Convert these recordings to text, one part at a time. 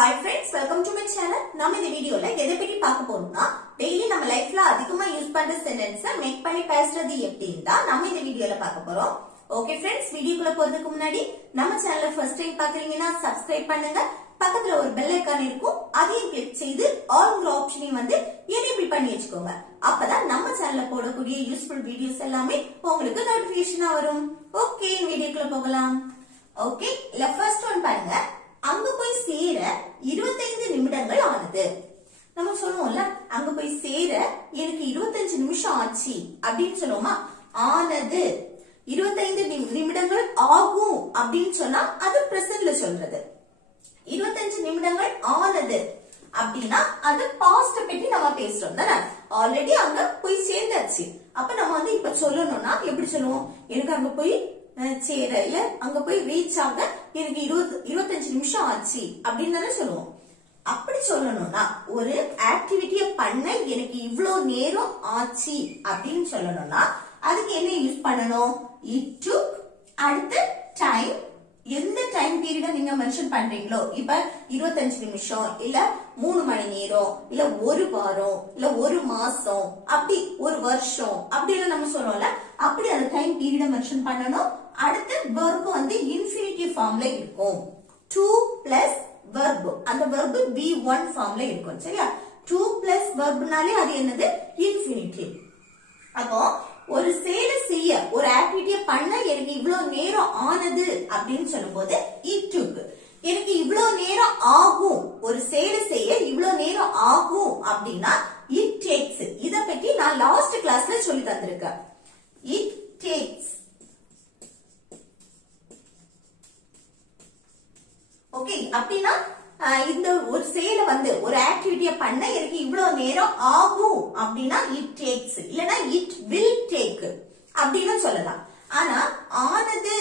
Hi friends, welcome to my channel. நம்ம இந்த வீடியோல எதை பத்தி பார்க்க போறோம்னா டெய்லி நம்ம லைஃப்ல அதிகமா யூஸ் பண்ற சென்டென்ஸை மேக் பண்ணி பேசுறது எப்படின்னு தான் நம்ம இந்த வீடியோல பார்க்க போறோம். ஓகே ஃப்ரெண்ட்ஸ், வீடியோக்குள்ள போறதுக்கு முன்னாடி நம்ம சேனலை ஃபர்ஸ்ட் டைம் பாக்குறீங்கன்னா சப்ஸ்கிரைப் பண்ணுங்க. பக்கத்துல ஒரு பெல் ஐகான் இருக்கும், அதையும் கிளிக் செய்து ஆல்ங்கிற ஆப்ஷனையும் வந்து எனேபிள் பண்ணி வச்சுக்கோங்க. அப்பதான் நம்ம சேனல்ல போடக்கூடிய யூஸ்ஃபுல் வீடியோஸ் எல்லாமே உங்களுக்கு நோட்டிபிகேஷனா வரும். ஓகே, வீடியோக்குள்ள போகலாம். ஓகே, இல்ல ஃபர்ஸ்ட் ஒன் பாருங்க. அங்க போய் சேர 25 நிமிடங்கள் ஆனது. நம்ம சொல்லுவோம்ல, அங்க போய் சேர எனக்கு 25 நிமிஷம் ஆச்சு அப்படின்னு சொல்லுவோமா? ஆனது 25 நிமிடங்கள் ஆகும் அப்படின்னு சொன்னா அது பிரசன்ட்ல சொல்றது. 25 நிமிடங்கள் ஆனது அப்படின்னா அது பாஸ்ட் பத்தி நம்ம பேசுறோம் தானே. ஆல்ரெடி அங்க போய் சேர்ந்தாச்சு. அப்ப நம்ம வந்து இப்ப சொல்லணும்னா எப்படி சொல்லுவோம்? எனக்கு அங்க போய் சேர இல்ல அங்க போய் ரீச் ஆக எனக்கு 25 நிமிஷம் ஆச்சு அப்படின்னு தானே சொல்லுவோம். அப்படி சொல்லணும்னா ஒரு ஆக்டிவிட்டிய பண்ண எனக்கு இவ்வளவு நேரம் ஆச்சு அப்படின்னு சொல்லணும்னா அதுக்கு என்ன யூஸ் பண்ணணும்? இட் டுக், அடுத்து டைம், எந்த டைம் பீரியட நீங்க மென்ஷன் பண்றீங்களோ, இப்ப 25 நிமிஷம் இல்ல 3 மணி நேரம் இல்ல ஒரு வாரம் இல்ல ஒரு மாசம் அப்படி ஒரு வருஷம் அப்படி எல்லாம் நம்ம சொல்றோம்ல, அப்படி அந்த டைம் பீரியட மென்ஷன் பண்ணணும். அடுத்து verb வந்து இன்ஃபினிட்டிவ் ஃபார்ம்ல இருக்கும். to plus verb, அந்த verb V1 ஃபார்ம்ல இருக்கும். சரியா? to plus verbனாலே அது என்னது? இன்ஃபினிட்டிவ். அப்போ ஒரு செயலை செய்ய ஒரு ஆக்டிவிட்டிய பண்ண எனக்கு இவ்வளவு நேரம் ஆனது அப்படின்னு சொல்லும்போது it took. எனக்கு இவ்வளவு நேரம் ஆகும், ஒரு செயலை செய்ய இவ்வளவு நேரம் ஆகும் அப்படின்னா it takes. இத பத்தி நான் லாஸ்ட் கிளாஸ்ல சொல்லி தந்திருக்கேன். it takes. ஓகே, அப்படின்னா இந்த ஒரு செயலை வந்து ஒரு ஆக்டிவிட்டிய பண்ண எனக்கு இவ்வளவு நேரம் ஆகும் அப்படின்னா இட் டேக்ஸ், இல்லனா இட் வில் டேக் அப்படின்னு சொல்லலாம். ஆனா ஆனது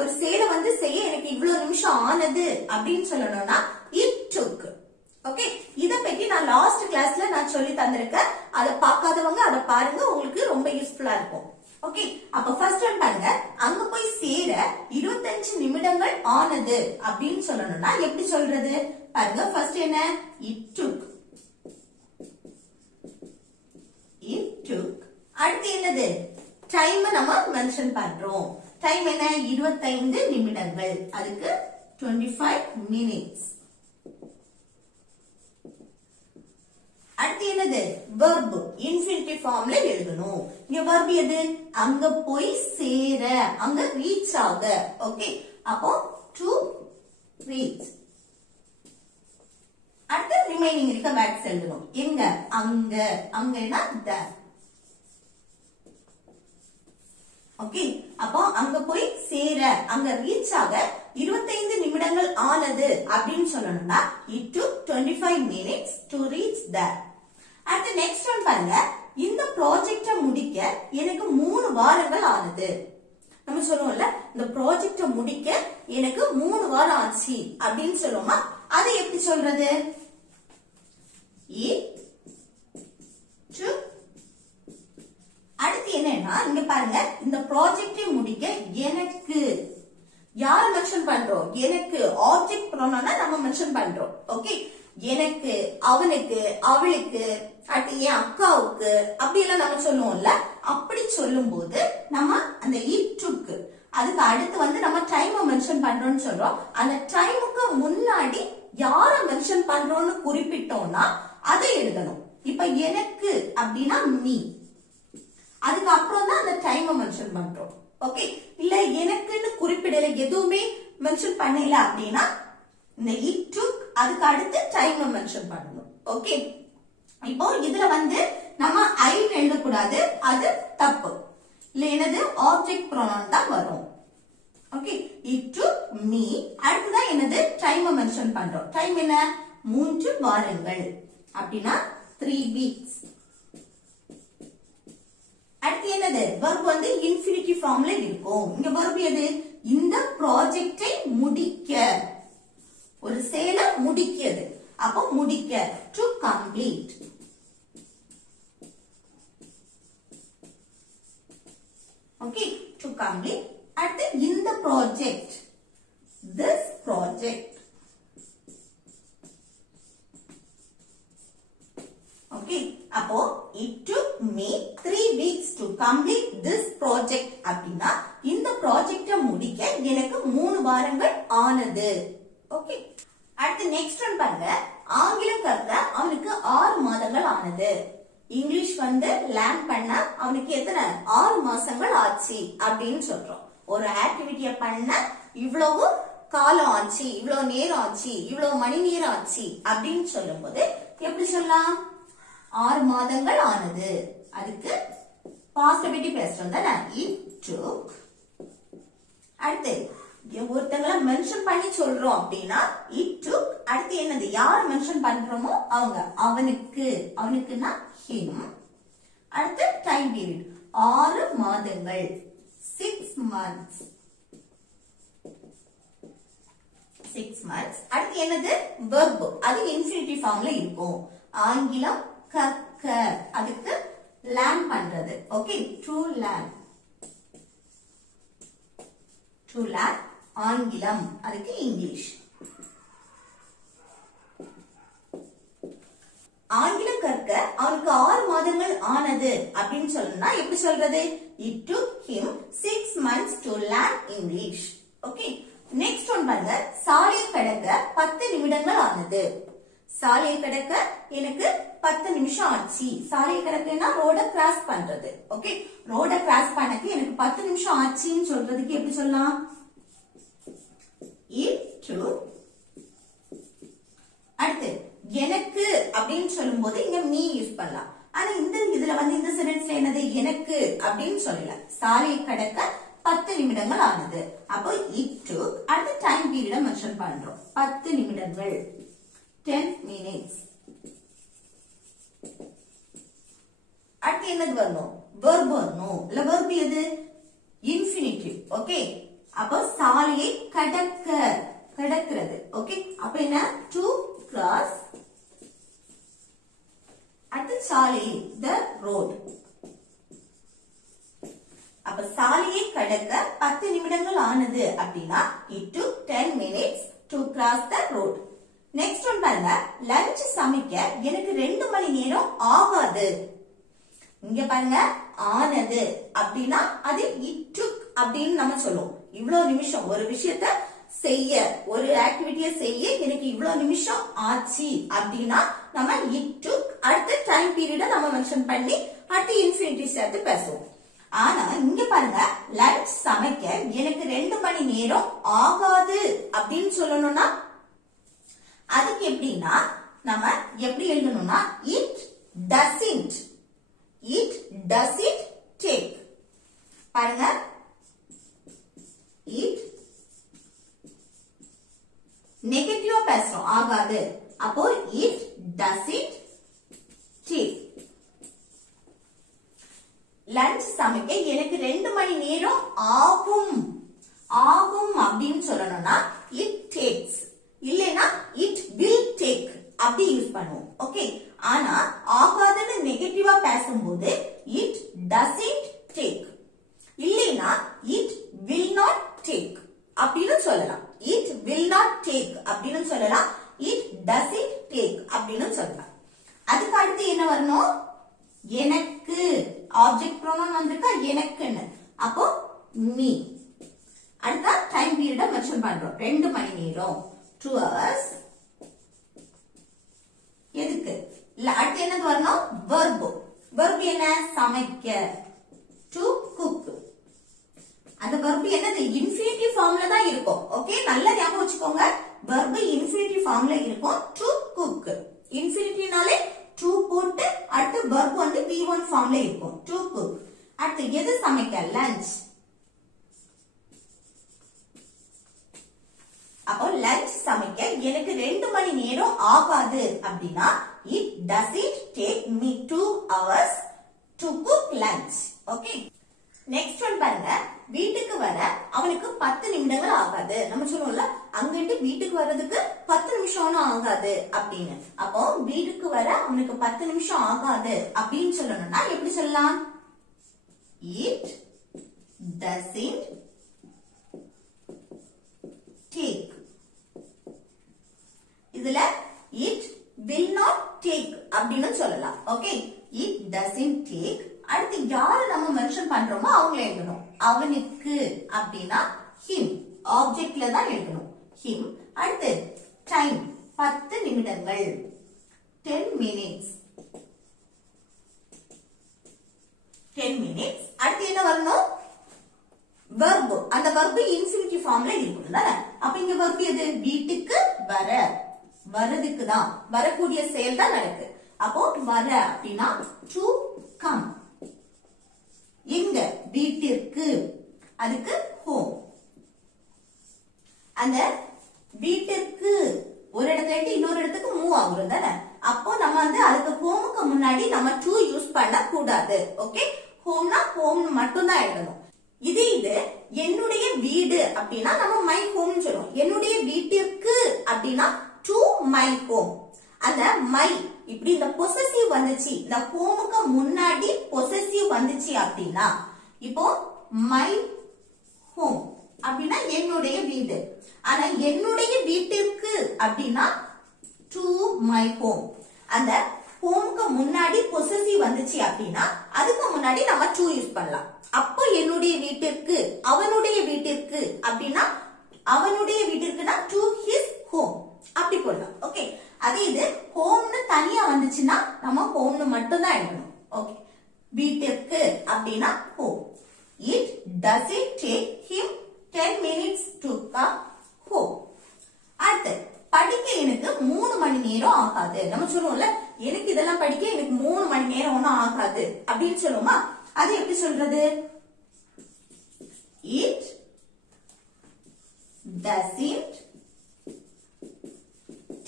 ஒரு செயலை வந்து செய்ய எனக்கு இவ்வளவு நிமிஷம் ஆனது அப்படின்னு சொல்லணும்னா இட் டுக். ஓகே, இத பத்தி நான் லாஸ்ட் கிளாஸ்ல நான் சொல்லி தந்திருக்கேன். அதை பார்க்காதவங்க அதை பாருங்க, உங்களுக்கு ரொம்ப யூஸ்ஃபுல்லா இருக்கும். ஓகே, அப்ப ஃபர்ஸ்ட் ஒன் பாருங்க. அங்க போய் சேர 25 நிமிடங்கள் ஆனது அப்படின்னு சொல்லணும்னா எப்படி சொல்றது? பாருங்க, ஃபர்ஸ்ட் என்ன? it took. it took. அடுத்து என்னது? டைம் நம்ம மென்ஷன் பண்றோம். டைம் என்ன? 25 நிமிடங்கள். அதுக்கு 25 minutes. அடுத்து என்னது? verb இன்ஃபினிட்டிவ் ஃபார்ம்ல எழுதணும். இங்க verb எது? அங்க போய் சேர, அங்க ரீச் ஆக. ஓகே, அப்போ to reach. அடுத்து ரிமைனிங் இருக்க வேர்ட்ஸ் எழுதணும். எங்க? அங்க, அங்கன்னா there. ஓகே, அப்போ அங்க போய் சேர, அங்க ரீச் ஆக 25 நிமிடங்கள் ஆனது அப்படின்னு சொல்லணும்னா it took 25 minutes to reach there. அடுத்து நெக்ஸ்ட் ஒன் பாருங்க. இந்த ப்ராஜெக்ட முடிக்க எனக்கு 3 வாரங்கள் ஆனது. நம்ம சொல்லுவோம்ல, இந்த ப்ராஜெக்ட முடிக்க எனக்கு 3 வாரம் ஆச்சு அப்படின்னு சொல்லுவோமா? அது எப்படி சொல்றது? it took. அடுத்து என்னன்னா இங்க பாருங்க, இந்த ப்ராஜெக்டை முடிக்க எனக்கு யார மென்ஷன் பண்றோம்? எனக்கு ஆப்ஜெக்ட் ப்ரோனவுனா நம்ம மென்ஷன் பண்றோம். ஓகே, எனக்கு, அவனுக்கு, அவளுக்கு, அடுத்து என் அக்காவுக்கு அப்படி எல்லாம் நம்ம சொல்லுவோம்ல. அப்படி சொல்லும் போது நம்ம அந்த it took அதுக்கு அடுத்து வந்து நம்ம டைம் மென்ஷன் பண்றோம்னு சொல்றோம். அந்த டைமுக்கு முன்னாடி யார மென்ஷன் பண்றோம்னு குறிப்பிட்டோம்னா அதை எழுதணும். இப்ப எனக்கு அப்படின்னா மீ, அதுக்கு அப்புறம் தான் அந்த டைம் மென்ஷன் பண்றோம். ஓகே, இல்ல எனக்குன்னு குறிப்பிடல, எதுவுமே மென்ஷன் பண்ணல அப்படின்னா இந்த it took அதுக்கு அடுத்து டைம் மென்ஷன் பண்ணணும். ஓகே, இப்போ இதுல வந்து நம்ம ஐ எழுதக்கூடாது, அது தப்பு. இல்ல என்னது? ஆப்ஜெக்ட் ப்ரோனவுன் தான் வரும். Okay, it took me. அடுத்துதான் என்னது? டைம் மென்ஷன் பண்றோம். டைம் என்ன? 3 வாரங்கள் அப்படின்னா 3 weeks. அடுத்து என்னது? verb வந்து இன்ஃபினிட்டிவ் ஃபார்ம்ல இருக்கும். இங்க verb எது? இந்த ப்ராஜெக்டை முடிக்க, ஒரு செயலை முடிக்கிறது. அப்போ முடிக்க, to complete. Okay, to complete. அடுத்து இந்த ப்ராஜெக்ட், this project. ஓகே. அடுத்து நெக்ஸ்ட் ஒன் பாருங்க. ஆங்கிலம் கற்க அவனுக்கு 6 மாதங்கள் ஆனது. இங்கிலீஷ் லேர்ன் பண்ண அவனுக்கு எத்தனை 6 மாசங்கள் ஆச்சு அப்படின்னு சொல்றோம். ஒரு ஆக்டிவிட்டிய பண்ண இவ்வளவு காலம் ஆச்சு, இவ்வளவு நேரம் ஆச்சு, இவ்வளவு மணி நேரம் ஆச்சு அப்படின்னு சொல்லும் போது எப்படி சொல்லலாம்? 6 மாதங்கள் ஆனது. அதுக்கு பாஸ்ட் பத்தி பேசுறோம் தானே. It took. அடுத்து ஒருத்தங்கள மென்ஷன் பண்ணி சொல்றோம் அப்படின்னா it took. அடுத்து என்னது? யார மென்ஷன் பண்றோமோ அவங்க. அவனுக்கு, அவனுக்குன்னா him. அடுத்து டைம் பீரியட் 6 மாதங்கள் 6 months. 6 months. அடுத்து என்னது? verb. அது இன்ஃபினிட்டிவ் ஃபார்ம்ல இருக்கும். ஆங்கிலம் கற்க, அதுக்கு லேர்ன் பண்றது. Okay. to learn. to learn. ஆங்கிலம், அதுக்கு இங்கிலீஷ். ஆங்கிலம் கற்க அவனுக்கு 6 மாதங்கள் ஆனது அப்படின்னு சொல்லணும்னா எப்படி சொல்றது? It took him 6 months to learn English. Okay. Next one பாருங்க. சாலையை கடக்க 10 நிமிடங்கள் ஆனது. சாலையை கடக்க எனக்கு 10 நிமிஷம் ஆச்சு. சாலையை கடக்கனா ரோட கிராஸ் பண்றது. ஓகே. ரோட கிராஸ் பண்ணக்கு எனக்கு 10 நிமிஷம் ஆச்சுன்னு சொல்றதுக்கு எப்படி சொல்லலாம்? It took. அடுத்து எனக்கு அப்படின்னு சொல்லும் போது இங்க me யூஸ் பண்ணலாம். ஆனா இதுல இந்த சென்டென்ஸ்ல என்னது? எனக்கு அப்படின்னு சொல்லல. சாலையை கடக்க 10 நிமிடங்கள் ஆனது. அப்போ it took. அடுத்து டைம் பீரியட மென்ஷன் பண்றோம். 10 நிமிடங்கள் 10 minutes. அடுத்து என்னது வரணும்? verb வரணும். இல்ல verb எது? இன்ஃபினிட்டிவ். ஓகே. அப்போ சாலையை கடக்க, கடக்கிறது. ஓகே. அப்ப என்ன? to cross. அடுத்து சாலை, the road. அப்ப சாலையை கடக்க 10 நிமிடங்கள் ஆனது அப்படின்னா it took 10 minutes to cross the road. Next one பாருங்க. லஞ்ச் சமைக்க எனக்கு 2 மணி நேரம் ஆகாது. இங்க பாருங்க, ஆனது அப்படின்னா அது it took அப்படின்னு நம்ம சொல்லுவோம். இவ்வளவு நிமிஷம் ஒரு விஷயத்த செய்ய, ஒரு ஆக்டிவிட்டிய செய்ய எனக்கு இவ்வளவு நிமிஷம் ஆச்சு அப்படின்னா நம்ம it took. அடுத்து டைம் பீரியட நம்ம மென்ஷன் பண்ணி அடுத்து இன்ஃபினிட்டிவ் சேர்த்து பேசுவோம். ஆனா இங்க பாருங்க, லஞ்ச் சமைக்க எனக்கு 2 மணி நேரம் ஆகாது அப்படின்னு சொல்லணும்னா அதுக்கு எப்படின்னா நம்ம எப்படி எழுதணும்னா it doesn't. It doesn't take. பாருங்க, it நெகட்டிவா பேசுறோம், ஆகாது. அப்போ it doesn't take. லஞ்ச் சமைக்க எனக்கு 2 மணி நேரம் ஆகும். ஆகும் அப்படின்னு சொல்லணும்னா it takes. இல்லைன்னா it will take அப்படி யூஸ் பண்ணுவோம். ஓகே. ஆனா ஆகாதுன்னு நெகட்டிவா பேசும்போது it doesn't take. இல்லைன்னா it will not take அப்படின்னு சொல்லலாம். it will not take அப்படின்னு சொல்லலாம். it doesn't take அப்படின்னு சொல்லலாம். அதுக்கு அடுத்து என்ன வரணும்? எனக்கு. ஆப்ஜெக்ட் ப்ரோனவுன் வந்திருக்கா? எனக்குன்னு. அப்போ me. அடுத்த டைம் பீரியட மென்ஷன் பண்றோம். 2 மணி நேரம் 2 hours. எதுக்கு? அடுத்து என்னது வரணும்? verb. verb என்ன? சமைக்க. to cook. அந்த verb என்னது? இன்ஃபினிட்டிவ் ஃபார்ம்ல தான் இருக்கும். ஓகே, நல்லா ஞாபகம் வச்சுக்கோங்க. verb இன்ஃபினிட்டிவ் ஃபார்ம்ல இருக்கும். to cook. இன்ஃபினிட்டிவ்னாலே to போட்டு அடுத்து verb V1 ஃபார்ம்ல இருக்கும். to cook. அடுத்து எது சமைக்க? lunch. அப்போ லஞ்ச் சமைக்க எனக்கு 2 மணி நேரம் ஆகாது அப்படின்னா it doesn't take me 2 hours to cook lunch. Okay. Next one பாருங்க. வீட்டுக்கு வர அவனுக்கு 10 நிமிடங்கள் ஆகாது. நம்ம சொல்லுவோம்ல, அங்கிட்டு வீட்டுக்கு வர்றதுக்கு 10 நிமிஷம் ஆகாது அப்படின்னு. அப்போ வீட்டுக்கு வர அவனுக்கு 10 நிமிஷம் ஆகாது அப்படின்னு சொல்லணும்னா எப்படி சொல்லலாம்? it doesn't take. இதுல it will not take அப்படின்னு சொல்லலாம். ஓகே. it doesn't take. அடுத்து யாரை நம்ம மென்ஷன் பண்றோமோ அவங்கள எழுதணும். அவனுக்கு அப்படின்னா him. ஆப்ஜெக்ட்ல தான் எழுதணும். him. அடுத்து டைம் 10 நிமிடங்கள் 10 minutes 10 minutes. அடுத்து என்ன வரணும்? verb. அந்த verb infinitive formல இருக்கும்ல. அப்ப இங்க verb எது? வீட்டுக்கு வர. வரதுக்கு தான். வரக்கூடிய செயல் தான் நடக்கு. அப்போ வர அப்படினா to come. எங்க? வீட்டிற்கு. அதுக்கு home. அந்த வீட்டிற்கு ஒரு இடத்துல இருந்து இன்னொரு இடத்துக்கு மூவ் ஆகுறது தானே. அப்போ நம்ம வந்து அதுக்கு ஹோமுக்கு முன்னாடி நம்ம to யூஸ் பண்ண கூடாது. ஓகே, ஹோம்னா ஹோம் மட்டும் தான் எழுதணும். இது என்னுடைய வீடு அப்படின்னா நம்ம மை ஹோம் சொல்லுவோம். என்னுடைய வீட்டிற்கு அப்படின்னா to my home. அந்த மை இப்படி இந்த பொசசிவ் வந்துச்சு, இந்த ஹோமுக்கு முன்னாடி பொசசிவ் வந்துச்சு அப்படின்னா இப்போ மை ஹோம் அப்படின்னா என்னுடைய வீடு. ஆனா என்னுடைய வீட்டிற்கு அப்படின்னா to my home. அந்த ஹோமுக்கு முன்னாடி பொசசிவ் வந்துச்சு அப்படின்னா அதுக்கு முன்னாடி நம்ம to யூஸ் பண்ணலாம். அப்போ என்னுடைய வீட்டிற்கு, அவனுடைய வீட்டிற்கு அப்படின்னா அவனுடைய வீட்டிற்குனா to his home அப்படி போடலாம். ஓகே, அதே இது ஹோம்னு தனியா வந்துச்சுன்னா நம்ம ஹோம்னு மட்டும் தான் எழுதணும். ஓகே, வீட்டிற்கு அப்படின்னா home. It doesn't take him 10 minutes to come home. அடுத்து படிக்க எனக்கு 3 மணி நேரம் ஆகாது. நம்ம சொல்லுவோம்ல, எனக்கு இதெல்லாம் படிக்க எனக்கு 3 மணி நேரம் ஒன்னும் ஆகாது அப்படின்னு சொல்லுவோமா? அது எப்படி சொல்றது? It doesn't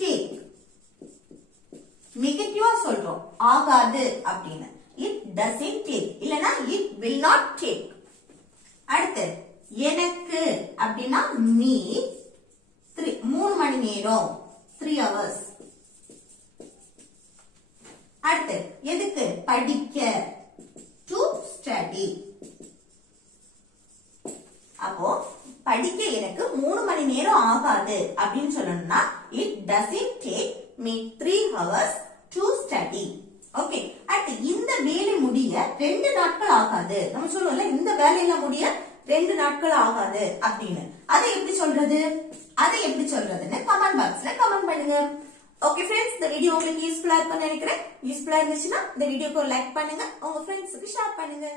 take. நெகட்டிவா சொல்றோம் ஆகாது அப்படின்னு. It doesn't take இல்லனா it will not take. அடுத்து எனக்கு அப்படின்னா me 3 மணி நேரம் 3 hours. அடுத்து எதுக்கு? படிக்க to study. அப்போ படிக்க எனக்கு 3 மணி நேரம் ஆகாது அப்படின்னு சொல்லணும்னா it doesn't take me 3 hours to study. Okay, அடுத்து இந்த வேலை முடிய 2 நாட்கள் ஆகாது. நம்ம சொல்லுவோம்ல, இந்த வேலையில முடிய 2 நாட்கள் ஆகாது அப்படின்னு. அதை எப்படி சொல்றது? அதை எப்படி சொல்றதுன்னு கமெண்ட் பாக்ஸ்ல கமெண்ட் பண்ணுங்க. ஓகே ஃப்ரெண்ட்ஸ், இந்த வீடியோ உங்களுக்கு யூஸ்ஃபுல்லா இருக்கும்னு நினைக்கிறேன். யூஸ்ஃபுல்லா இருந்துச்சுன்னா இந்த வீடியோக்கு ஒரு லைக் பண்ணுங்க, உங்க ஃப்ரெண்ட்ஸுக்கு ஷேர் பண்ணுங்க.